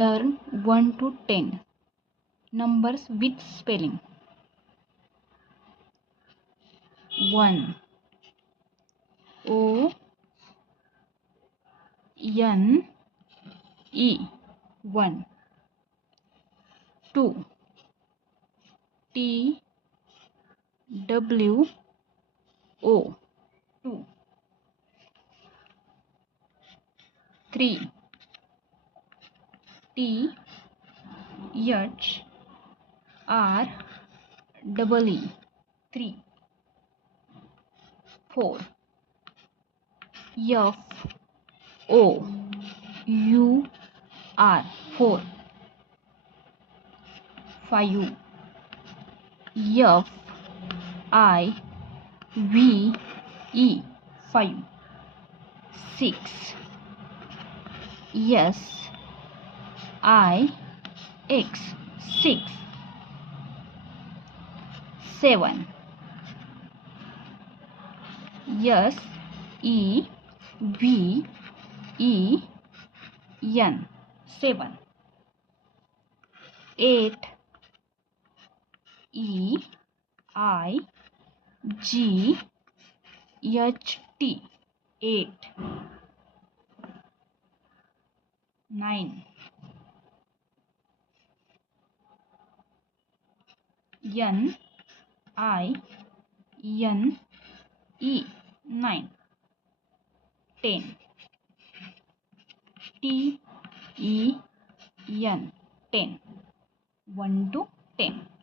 learn 1 to 10 numbers with spelling. 1 O N E 1. 2 T W O 2. 3 T H R E E 3. 4 F O U R 4. 5 F I V E 5. 6 S I X 6. 7 S E V E N 7. 8 E I G H T 8. 9 N I N E 9. 10 T E N 10. 1 to 10.